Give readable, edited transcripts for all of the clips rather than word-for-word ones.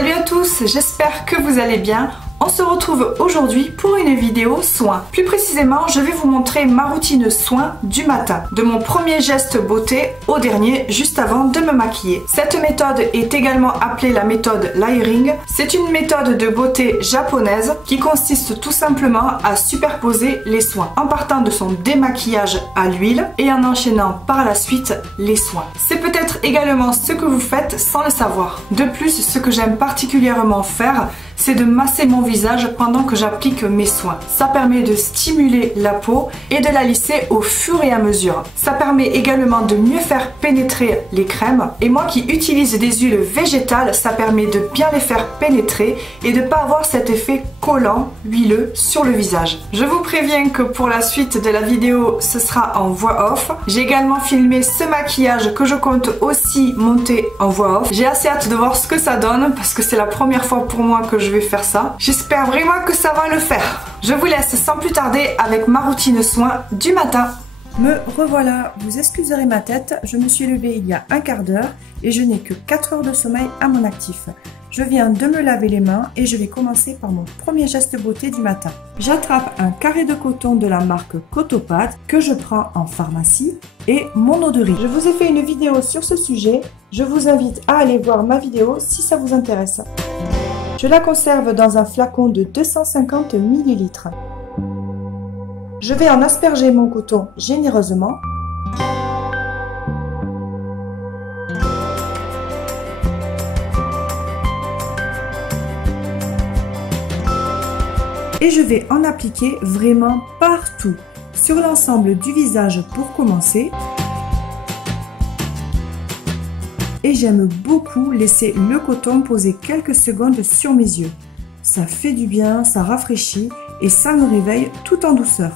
Salut à tous, j'espère que vous allez bien. On se retrouve aujourd'hui pour une vidéo soin. Plus précisément, je vais vous montrer ma routine soin du matin, de mon premier geste beauté au dernier, juste avant de me maquiller. Cette méthode est également appelée la méthode layering. C'est une méthode de beauté japonaise qui consiste tout simplement à superposer les soins, en partant de son démaquillage à l'huile et en enchaînant par la suite les soins. C'est peut-être également ce que vous faites sans le savoir. De plus, ce que j'aime particulièrement faire, c'est de masser mon visage pendant que j'applique mes soins. Ça permet de stimuler la peau et de la lisser au fur et à mesure. Ça permet également de mieux faire pénétrer les crèmes. Et moi qui utilise des huiles végétales, ça permet de bien les faire pénétrer et de ne pas avoir cet effet collant, huileux sur le visage. Je vous préviens que pour la suite de la vidéo, ce sera en voix off. J'ai également filmé ce maquillage que je compte aussi monter en voix off. J'ai assez hâte de voir ce que ça donne parce que c'est la première fois pour moi que je vais faire ça. J'espère vraiment que ça va le faire. Je vous laisse sans plus tarder avec ma routine soin du matin. Me revoilà, vous excuserez ma tête, je me suis levée il y a un quart d'heure et je n'ai que 4 heures de sommeil à mon actif. Je viens de me laver les mains et je vais commencer par mon premier geste beauté du matin. J'attrape un carré de coton de la marque Cotopad que je prends en pharmacie et mon eau de riz. Je vous ai fait une vidéo sur ce sujet, je vous invite à aller voir ma vidéo si ça vous intéresse. Je la conserve dans un flacon de 250 ml. Je vais en asperger mon coton généreusement. Et je vais en appliquer vraiment partout, sur l'ensemble du visage pour commencer. Et j'aime beaucoup laisser le coton poser quelques secondes sur mes yeux. Ça fait du bien, ça rafraîchit et ça me réveille tout en douceur.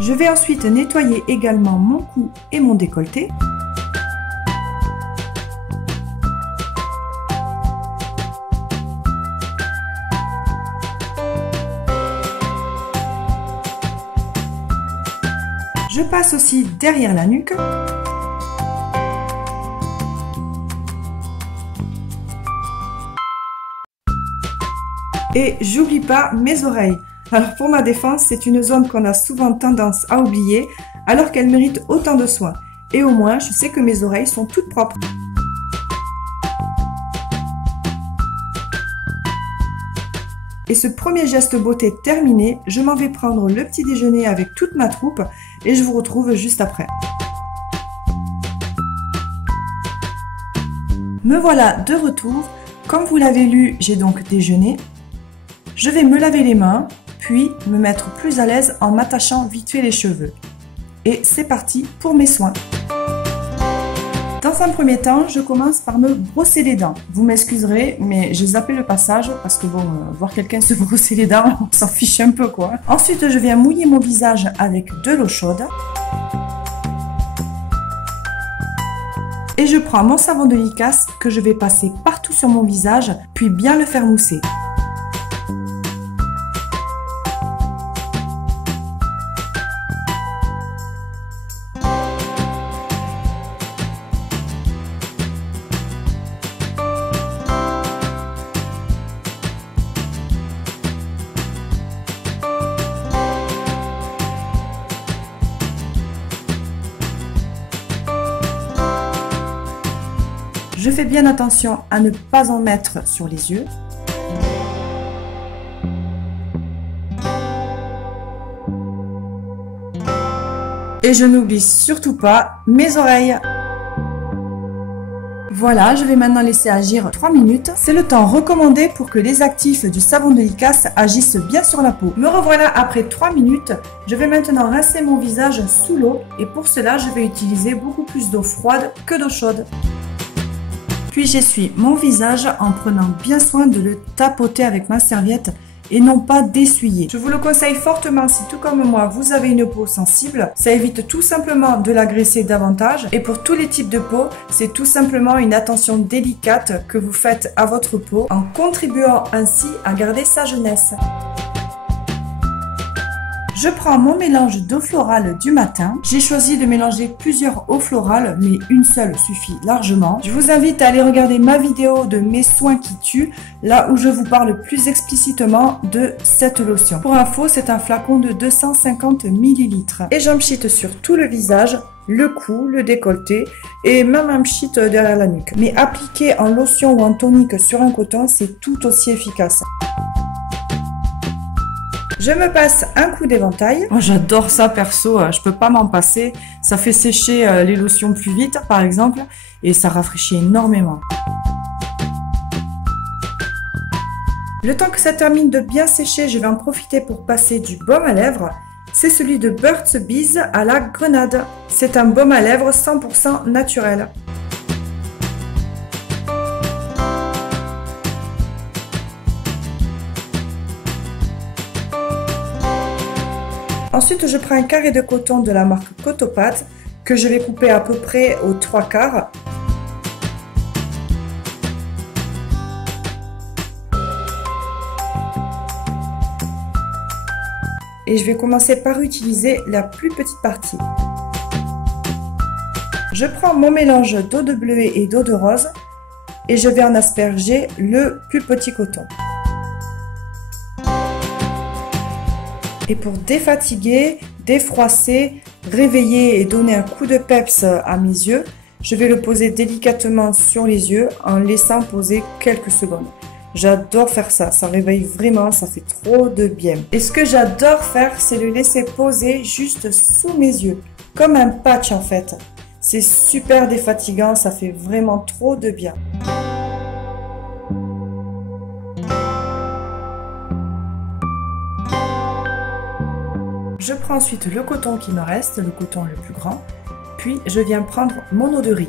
Je vais ensuite nettoyer également mon cou et mon décolleté. Je passe aussi derrière la nuque. Et j'oublie pas mes oreilles. Alors pour ma défense, c'est une zone qu'on a souvent tendance à oublier alors qu'elle mérite autant de soins. Et au moins, je sais que mes oreilles sont toutes propres. Et ce premier geste beauté terminé, je m'en vais prendre le petit déjeuner avec toute ma troupe et je vous retrouve juste après. Me voilà de retour. Comme vous l'avez lu, j'ai donc déjeuné. Je vais me laver les mains, puis me mettre plus à l'aise en m'attachant vite fait les cheveux. Et c'est parti pour mes soins. Dans un premier temps, je commence par me brosser les dents. Vous m'excuserez, mais j'ai zappé le passage parce que bon, voir quelqu'un se brosser les dents, on s'en fiche un peu quoi. Ensuite, je viens mouiller mon visage avec de l'eau chaude. Et je prends mon savon de Licasse que je vais passer partout sur mon visage, puis bien le faire mousser. Je fais bien attention à ne pas en mettre sur les yeux. Et je n'oublie surtout pas mes oreilles. Voilà, je vais maintenant laisser agir 3 minutes. C'est le temps recommandé pour que les actifs du savon de Licasse agissent bien sur la peau. Me revoilà après 3 minutes. Je vais maintenant rincer mon visage sous l'eau et pour cela, je vais utiliser beaucoup plus d'eau froide que d'eau chaude. Puis j'essuie mon visage en prenant bien soin de le tapoter avec ma serviette et non pas d'essuyer. Je vous le conseille fortement si tout comme moi vous avez une peau sensible, ça évite tout simplement de l'agresser davantage et pour tous les types de peau, c'est tout simplement une attention délicate que vous faites à votre peau en contribuant ainsi à garder sa jeunesse. Je prends mon mélange d'eau florale du matin. J'ai choisi de mélanger plusieurs eaux florales, mais une seule suffit largement. Je vous invite à aller regarder ma vidéo de mes soins qui tuent, là où je vous parle plus explicitement de cette lotion. Pour info, c'est un flacon de 250 ml. Et j'en pchite sur tout le visage, le cou, le décolleté et même un pchit derrière la nuque. Mais appliqué en lotion ou en tonique sur un coton, c'est tout aussi efficace. Je me passe un coup d'éventail. Oh, j'adore ça perso, je peux pas m'en passer. Ça fait sécher les lotions plus vite par exemple et ça rafraîchit énormément. Le temps que ça termine de bien sécher, je vais en profiter pour passer du baume à lèvres. C'est celui de Burt's Bees à la grenade. C'est un baume à lèvres 100% naturel. Ensuite, je prends un carré de coton de la marque Cotopath que je vais couper à peu près aux 3/4. Et je vais commencer par utiliser la plus petite partie. Je prends mon mélange d'eau de bleuet et d'eau de rose et je vais en asperger le plus petit coton. Et pour défatiguer, défroisser, réveiller et donner un coup de peps à mes yeux, je vais le poser délicatement sur les yeux en laissant poser quelques secondes. J'adore faire ça, ça réveille vraiment, ça fait trop de bien. Et ce que j'adore faire, c'est le laisser poser juste sous mes yeux, comme un patch en fait. C'est super défatigant, ça fait vraiment trop de bien. Je prends ensuite le coton qui me reste, le coton le plus grand, puis je viens prendre mon eau de riz.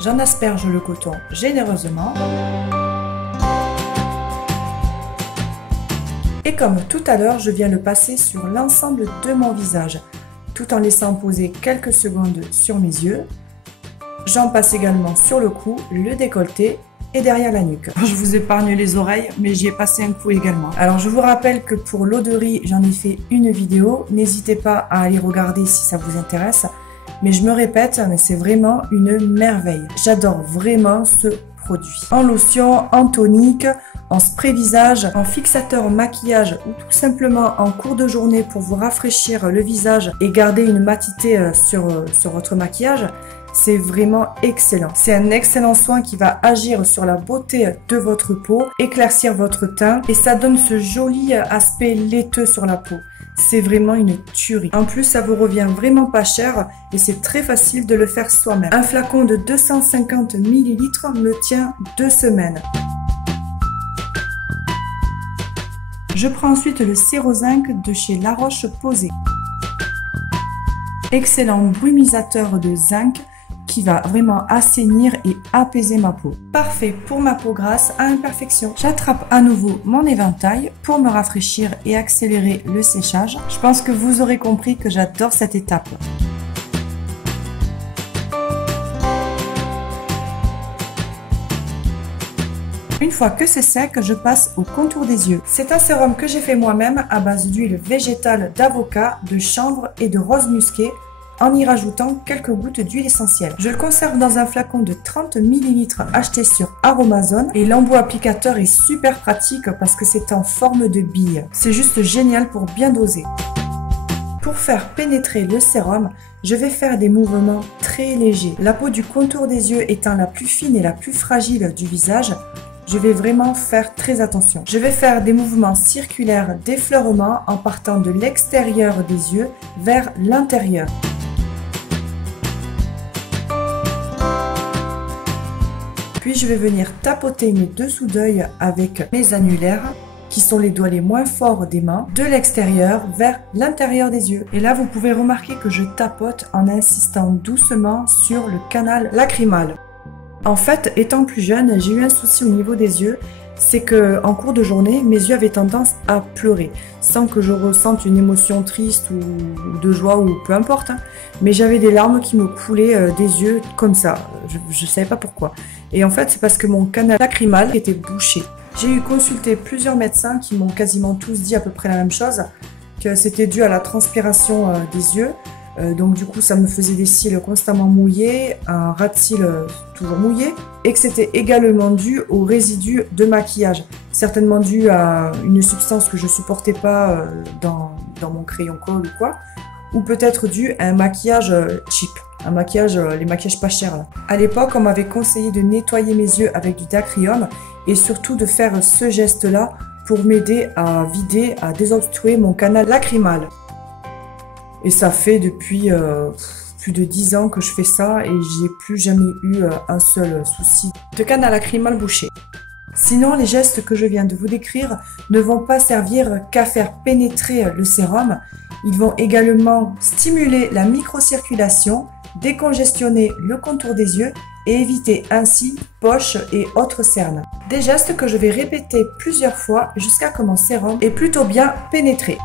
J'en asperge le coton généreusement. Et comme tout à l'heure, je viens le passer sur l'ensemble de mon visage, tout en laissant poser quelques secondes sur mes yeux. J'en passe également sur le cou, le décolleté et derrière la nuque. Je vous épargne les oreilles, mais j'y ai passé un coup également. Alors je vous rappelle que pour l'eau de riz, j'en ai fait une vidéo. N'hésitez pas à aller regarder si ça vous intéresse. Mais je me répète, mais c'est vraiment une merveille. J'adore vraiment ce produit. En lotion, en tonique, en spray visage, en fixateur maquillage ou tout simplement en cours de journée pour vous rafraîchir le visage et garder une matité sur votre maquillage. C'est vraiment excellent. C'est un excellent soin qui va agir sur la beauté de votre peau, éclaircir votre teint et ça donne ce joli aspect laiteux sur la peau. C'est vraiment une tuerie. En plus, ça vous revient vraiment pas cher et c'est très facile de le faire soi-même. Un flacon de 250 ml me tient 2 semaines. Je prends ensuite le Sérozinc de chez La Roche-Posay. Excellent brumisateur de zinc qui va vraiment assainir et apaiser ma peau. Parfait pour ma peau grasse à imperfection. J'attrape à nouveau mon éventail pour me rafraîchir et accélérer le séchage. Je pense que vous aurez compris que j'adore cette étape. Une fois que c'est sec, je passe au contour des yeux. C'est un sérum que j'ai fait moi-même à base d'huile végétale d'avocat, de chanvre et de rose musqué, en y rajoutant quelques gouttes d'huile essentielle. Je le conserve dans un flacon de 30 ml acheté sur Aromazone et l'embout applicateur est super pratique parce que c'est en forme de bille. C'est juste génial pour bien doser. Pour faire pénétrer le sérum, je vais faire des mouvements très légers. La peau du contour des yeux étant la plus fine et la plus fragile du visage, je vais vraiment faire très attention. Je vais faire des mouvements circulaires d'effleurement en partant de l'extérieur des yeux vers l'intérieur. Puis je vais venir tapoter mes dessous d'œil avec mes annulaires, qui sont les doigts les moins forts des mains, de l'extérieur vers l'intérieur des yeux. Et là, vous pouvez remarquer que je tapote en insistant doucement sur le canal lacrymal. En fait, étant plus jeune, j'ai eu un souci au niveau des yeux, c'est que en cours de journée, mes yeux avaient tendance à pleurer, sans que je ressente une émotion triste ou de joie ou peu importe, hein. Mais j'avais des larmes qui me coulaient des yeux comme ça, je ne savais pas pourquoi. Et en fait, c'est parce que mon canal lacrymal était bouché. J'ai eu consulté plusieurs médecins qui m'ont quasiment tous dit à peu près la même chose, que c'était dû à la transpiration des yeux. Donc du coup ça me faisait des cils constamment mouillés, un ras de cils toujours mouillé, et que c'était également dû aux résidus de maquillage, certainement dû à une substance que je supportais pas dans mon crayon colle ou quoi, ou peut-être dû à un maquillage cheap, un maquillage, les maquillages pas chers là. À l'époque on m'avait conseillé de nettoyer mes yeux avec du dacryum et surtout de faire ce geste là pour m'aider à vider, à désobstruer mon canal lacrymal. Et ça fait depuis plus de 10 ans que je fais ça et j'ai plus jamais eu un seul souci de canal lacrymal bouché. Sinon, les gestes que je viens de vous décrire ne vont pas servir qu'à faire pénétrer le sérum. Ils vont également stimuler la microcirculation, décongestionner le contour des yeux et éviter ainsi poches et autres cernes. Des gestes que je vais répéter plusieurs fois jusqu'à ce que mon sérum ait plutôt bien pénétré.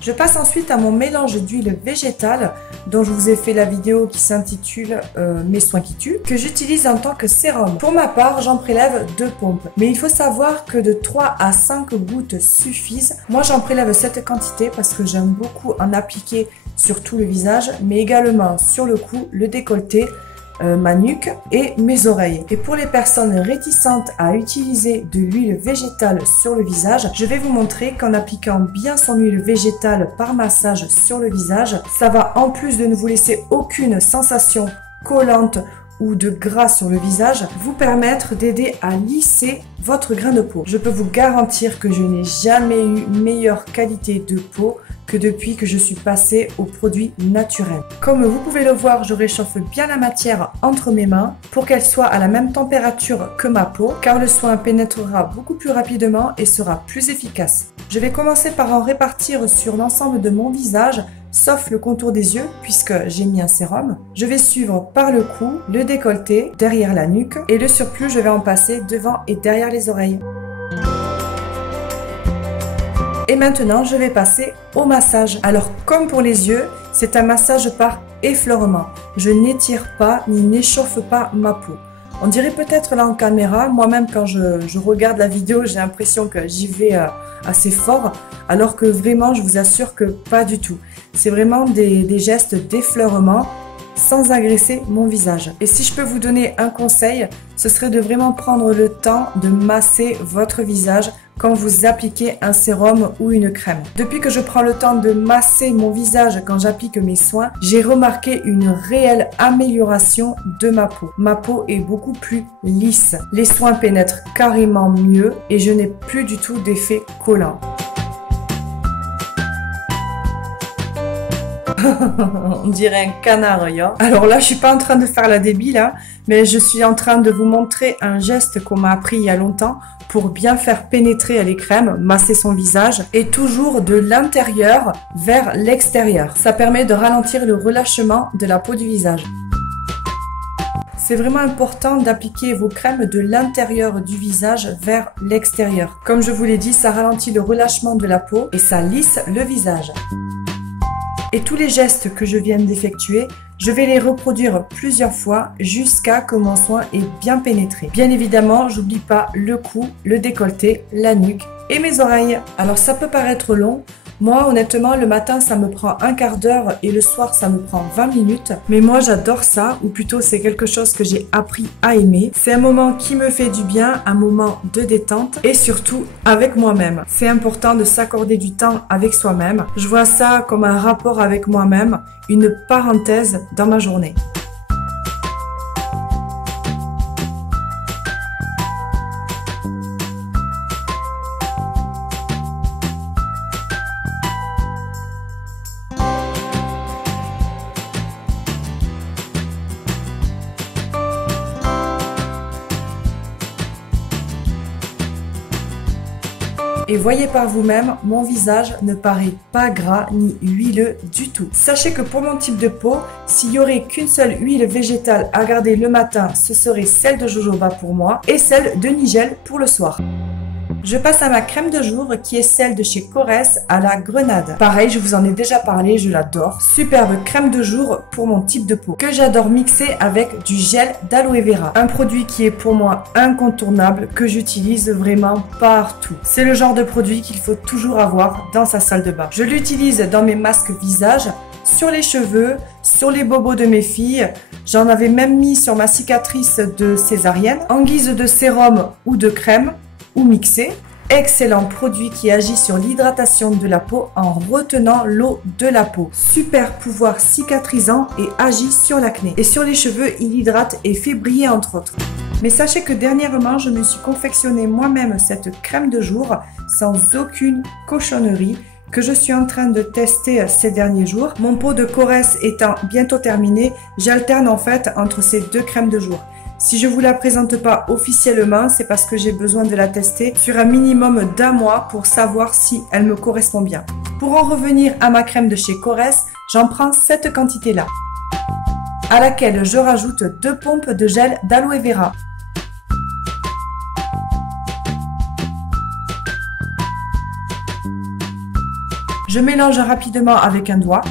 Je passe ensuite à mon mélange d'huile végétale dont je vous ai fait la vidéo qui s'intitule Mes soins qui tuent, que j'utilise en tant que sérum. Pour ma part, j'en prélève 2 pompes. Mais il faut savoir que de 3 à 5 gouttes suffisent. Moi, j'en prélève cette quantité parce que j'aime beaucoup en appliquer sur tout le visage, mais également sur le cou, le décolleté, ma nuque et mes oreilles. Et pour les personnes réticentes à utiliser de l'huile végétale sur le visage, je vais vous montrer qu'en appliquant bien son huile végétale par massage sur le visage, ça va en plus de ne vous laisser aucune sensation collante ou de gras sur le visage, vous permettre d'aider à lisser votre grain de peau. Je peux vous garantir que je n'ai jamais eu meilleure qualité de peau que depuis que je suis passée aux produits naturels. Comme vous pouvez le voir, je réchauffe bien la matière entre mes mains pour qu'elle soit à la même température que ma peau, car le soin pénétrera beaucoup plus rapidement et sera plus efficace. Je vais commencer par en répartir sur l'ensemble de mon visage, sauf le contour des yeux, puisque j'ai mis un sérum. Je vais suivre par le cou, le décolleté, derrière la nuque, et le surplus, je vais en passer devant et derrière les oreilles. Et maintenant, je vais passer au massage. Alors, comme pour les yeux, c'est un massage par effleurement. Je n'étire pas ni n'échauffe pas ma peau. On dirait peut-être là en caméra, moi-même quand je regarde la vidéo, j'ai l'impression que j'y vais assez fort, alors que vraiment, je vous assure que pas du tout. C'est vraiment des gestes d'effleurement sans agresser mon visage. Et si je peux vous donner un conseil, ce serait de vraiment prendre le temps de masser votre visage quand vous appliquez un sérum ou une crème. Depuis que je prends le temps de masser mon visage quand j'applique mes soins, j'ai remarqué une réelle amélioration de ma peau. Ma peau est beaucoup plus lisse. Les soins pénètrent carrément mieux et je n'ai plus du tout d'effet collant. On dirait un canard, hein. Alors là, je suis pas en train de faire la débile, hein, mais je suis en train de vous montrer un geste qu'on m'a appris il y a longtemps pour bien faire pénétrer les crèmes, masser son visage et toujours de l'intérieur vers l'extérieur. Ça permet de ralentir le relâchement de la peau du visage. C'est vraiment important d'appliquer vos crèmes de l'intérieur du visage vers l'extérieur. Comme je vous l'ai dit, ça ralentit le relâchement de la peau et ça lisse le visage. Et tous les gestes que je viens d'effectuer, je vais les reproduire plusieurs fois jusqu'à ce que mon soin ait bien pénétré. Bien évidemment, j'oublie pas le cou, le décolleté, la nuque et mes oreilles. Alors ça peut paraître long. Moi, honnêtement, le matin, ça me prend un quart d'heure et le soir, ça me prend 20 minutes. Mais moi, j'adore ça, ou plutôt, c'est quelque chose que j'ai appris à aimer. C'est un moment qui me fait du bien, un moment de détente et surtout avec moi-même. C'est important de s'accorder du temps avec soi-même. Je vois ça comme un rapport avec moi-même, une parenthèse dans ma journée. Et voyez par vous-même, mon visage ne paraît pas gras ni huileux du tout. Sachez que pour mon type de peau, s'il n'y aurait qu'une seule huile végétale à garder le matin, ce serait celle de jojoba pour moi et celle de nigel pour le soir. Je passe à ma crème de jour qui est celle de chez Korres à la grenade. Pareil, je vous en ai déjà parlé, je l'adore. Superbe crème de jour pour mon type de peau que j'adore mixer avec du gel d'aloe vera. Un produit qui est pour moi incontournable, que j'utilise vraiment partout. C'est le genre de produit qu'il faut toujours avoir dans sa salle de bain. Je l'utilise dans mes masques visage, sur les cheveux, sur les bobos de mes filles. J'en avais même mis sur ma cicatrice de césarienne en guise de sérum ou de crème ou mixé. Excellent produit qui agit sur l'hydratation de la peau en retenant l'eau de la peau. Super pouvoir cicatrisant et agit sur l'acné. Et sur les cheveux, il hydrate et fait briller entre autres. Mais sachez que dernièrement, je me suis confectionné moi-même cette crème de jour sans aucune cochonnerie que je suis en train de tester ces derniers jours. Mon pot de Korres étant bientôt terminé, j'alterne en fait entre ces deux crèmes de jour. Si je vous la présente pas officiellement, c'est parce que j'ai besoin de la tester sur un minimum d'un mois pour savoir si elle me correspond bien. Pour en revenir à ma crème de chez Korres, j'en prends cette quantité-là, à laquelle je rajoute 2 pompes de gel d'aloe vera. Je mélange rapidement avec un doigt.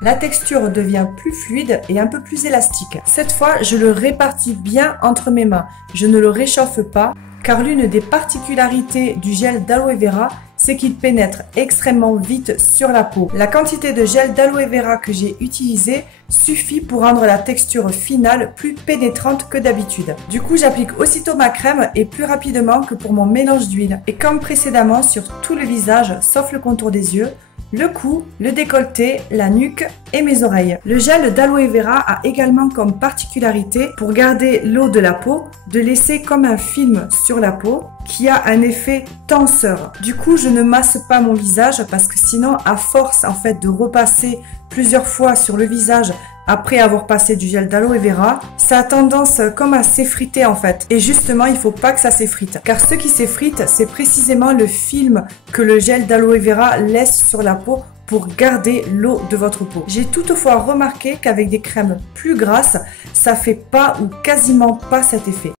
La texture devient plus fluide et un peu plus élastique. Cette fois, je le répartis bien entre mes mains. Je ne le réchauffe pas, car l'une des particularités du gel d'aloe vera, c'est qu'il pénètre extrêmement vite sur la peau. La quantité de gel d'aloe vera que j'ai utilisé suffit pour rendre la texture finale plus pénétrante que d'habitude. Du coup, j'applique aussitôt ma crème et plus rapidement que pour mon mélange d'huile. Et comme précédemment, sur tout le visage, sauf le contour des yeux, le cou, le décolleté, la nuque et mes oreilles. Le gel d'aloe vera a également comme particularité, pour garder l'eau de la peau, de laisser comme un film sur la peau qui a un effet tenseur. Du coup, je ne masse pas mon visage parce que sinon, à force en fait de repasser plusieurs fois sur le visage après avoir passé du gel d'aloe vera, ça a tendance comme à s'effriter en fait. Et justement, il faut pas que ça s'effrite. Car ce qui s'effrite, c'est précisément le film que le gel d'aloe vera laisse sur la peau pour garder l'eau de votre peau. J'ai toutefois remarqué qu'avec des crèmes plus grasses, ça fait pas ou quasiment pas cet effet.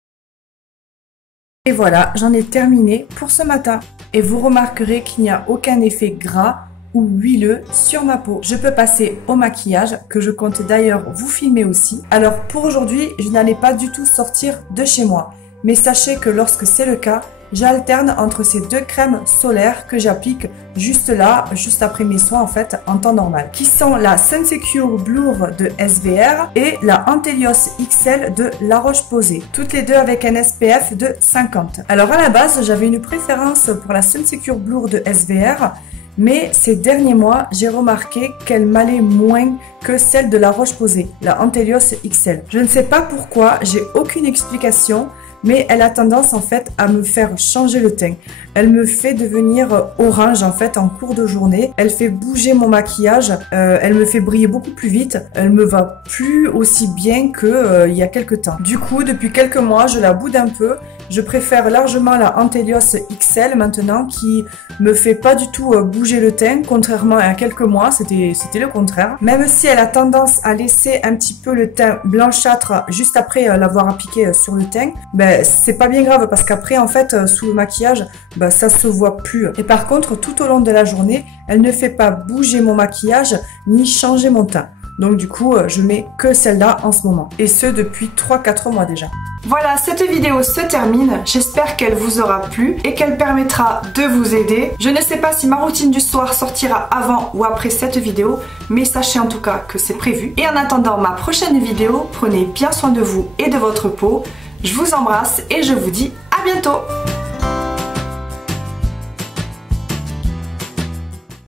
Et voilà, j'en ai terminé pour ce matin. Et vous remarquerez qu'il n'y a aucun effet gras ou huileux sur ma peau. Je peux passer au maquillage, que je compte d'ailleurs vous filmer aussi. Alors pour aujourd'hui, je n'allais pas du tout sortir de chez moi. Mais sachez que lorsque c'est le cas, j'alterne entre ces 2 crèmes solaires que j'applique juste là, juste après mes soins en fait, en temps normal. Qui sont la Sunsecure Blur de SVR et la Antelios XL de La Roche-Posay. Toutes les deux avec un SPF de 50. Alors à la base, j'avais une préférence pour la Sunsecure Blur de SVR. Mais ces derniers mois, j'ai remarqué qu'elle m'allait moins que celle de La Roche-Posay, la Antelios XL. Je ne sais pas pourquoi, j'ai aucune explication, mais elle a tendance en fait à me faire changer le teint. Elle me fait devenir orange en fait en cours de journée. Elle fait bouger mon maquillage, elle me fait briller beaucoup plus vite. Elle me va plus aussi bien que il y a quelques temps. Du coup, depuis quelques mois, je la boude un peu. Je préfère largement la Antelios XL maintenant qui me fait pas du tout bouger le teint, contrairement à quelques mois, c'était le contraire. Même si elle a tendance à laisser un petit peu le teint blanchâtre juste après l'avoir appliqué sur le teint, ben c'est pas bien grave parce qu'après en fait sous le maquillage, ben, ça se voit plus. Et par contre, tout au long de la journée, elle ne fait pas bouger mon maquillage ni changer mon teint. Donc du coup, je mets que celle-là en ce moment. Et ce, depuis 3-4 mois déjà. Voilà, cette vidéo se termine. J'espère qu'elle vous aura plu et qu'elle permettra de vous aider. Je ne sais pas si ma routine du soir sortira avant ou après cette vidéo, mais sachez en tout cas que c'est prévu. Et en attendant ma prochaine vidéo, prenez bien soin de vous et de votre peau. Je vous embrasse et je vous dis à bientôt.